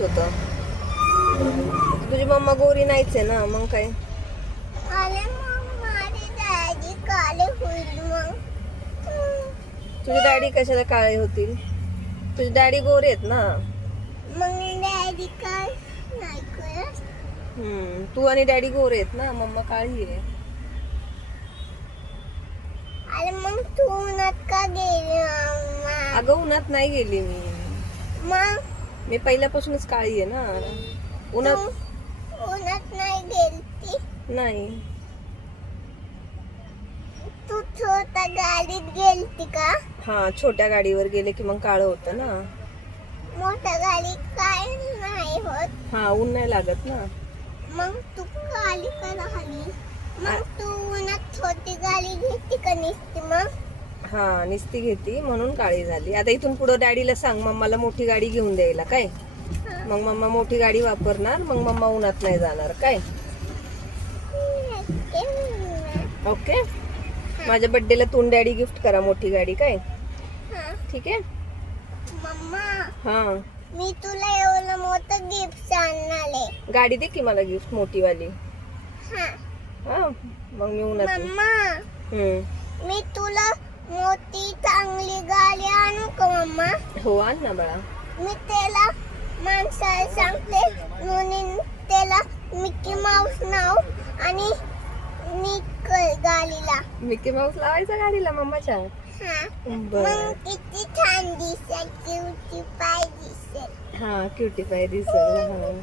होतं. तुझी मम्मा गोरी नाहीच आहे ना, मग काय. तुझे डॅडी कशाला काळे होतील? तुझे डॅडी गोरे आहेत ना. मग डॅडी काय नाही करत. तू आणि डॅडी गोरे आहेत ना, मम्मा काळी आहे. अरे मग तू उन्हात का गेली मम्मा? अगं उन्हात नाही गेली मी. मग मी पहिल्यापासूनच काळी आहे ना. उन्हात नाही गेलती. नाही. तू छोट्या गाडीत गेलती का? हा, छोट्या गाडीवर गेले की मग काळं होतं ना. मोठ्या गाडीत काय नाही होत. हा, ऊन नाही लागत ना. मग तू काली का राहिली? मग तू उन्हात छोटी गाडी घेतली का नुसती मग? हा, निस्ती घेती म्हणून काळी झाली. आता इथून पुढे डॅडीला सांग मम्माला मोठी गाडी घेऊन द्यायला काय. मग मम्मा मोठी गाडी वापरणार, मग मम्मा उन्हात नाही जाणार काय. ओके. माझ्या बर्थडेला तू डॅडी गिफ्ट करा मोठी गाडी काय. ठीक आहे मम्मा. हा, मी तुला एवढं मोठं गिफ्ट आणणार आहे. गाडी दे की मला गिफ्ट मोठी वाली. हा मग मी उन्हात. मम्मा, मी तुला मोठी चांगली गाडी आणू का मम्मा? हो, आण ना बाळा. मी त्याला माणसाला सांगते म्हणून त्याला मिकी माऊस नाव आणि निकल गाडीला. मिकी माऊस लावायचा गाडीला मम्माच्या. मग किती छान दिसेल, क्यूटी पाय दिसेल. हा, क्युटी पाय दिसेल.